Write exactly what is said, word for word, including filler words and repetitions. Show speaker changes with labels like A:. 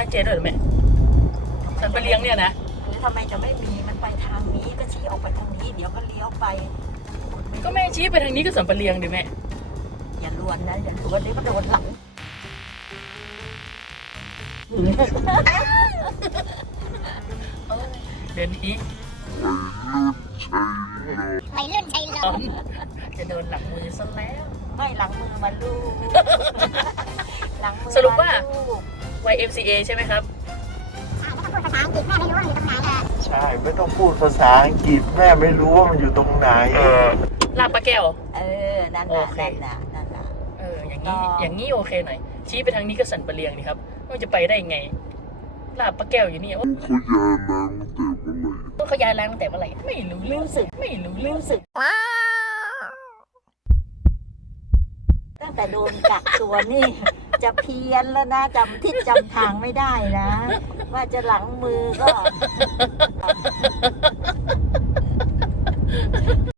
A: เจด้วยหรือไม่สันปะเลียงเนี่ยนะ
B: หรือทำไมจะไม่มีมันไปทางนี้ก็ชี้ออกไปทางนี้เดี๋ยวก็เลี้ยวไป
A: ก็แม่ชี้ไปทางนี้ก็สันปะเลียงดิแม่
B: อย่าลวนนะอย่าลวนนี่ก็โดนหลัง
A: เดี๋ยวนี้
C: วัยรุ่นชัยลม
A: จะโดนหลังมือซะแล้ว
B: ไม่หลังมือมาลูกหลังมือ
A: สรุปว่า วาย เอ็ม ซี เอ ใช่ไหมครับ
C: ใช่ไม่ต้องพูดภาษาอังกฤษแม่ไม่รู้ว่ามันอยู่ตรงไหน
A: ใช่ไม่ต้องพูดภาษาอังกฤษแม่ไม่รู้ว่ามันอยู่ตรงไหนลาดปลาแก้ว
B: เออนั่นแหละนั่นแหละนั่นแหละ
A: เอออย่างนี้อย่างนี้โอเคหน่อยชี้ไปทางนี้ก็สันปะเลียงนี่ครับมันจะไปได้ไงลาดปลาแก้วอยู่นี่เขาย้ายแรงตั้งแต่เมื่อไหร่ไม่รู้
B: รู้สึก
A: ไม่รู้
B: รู้สึกตั้งแต่โดนกักตัวนี่จะเพี้ยนแล้วนะจำทิศจำทางไม่ได้นะว่าจะหลังมือก็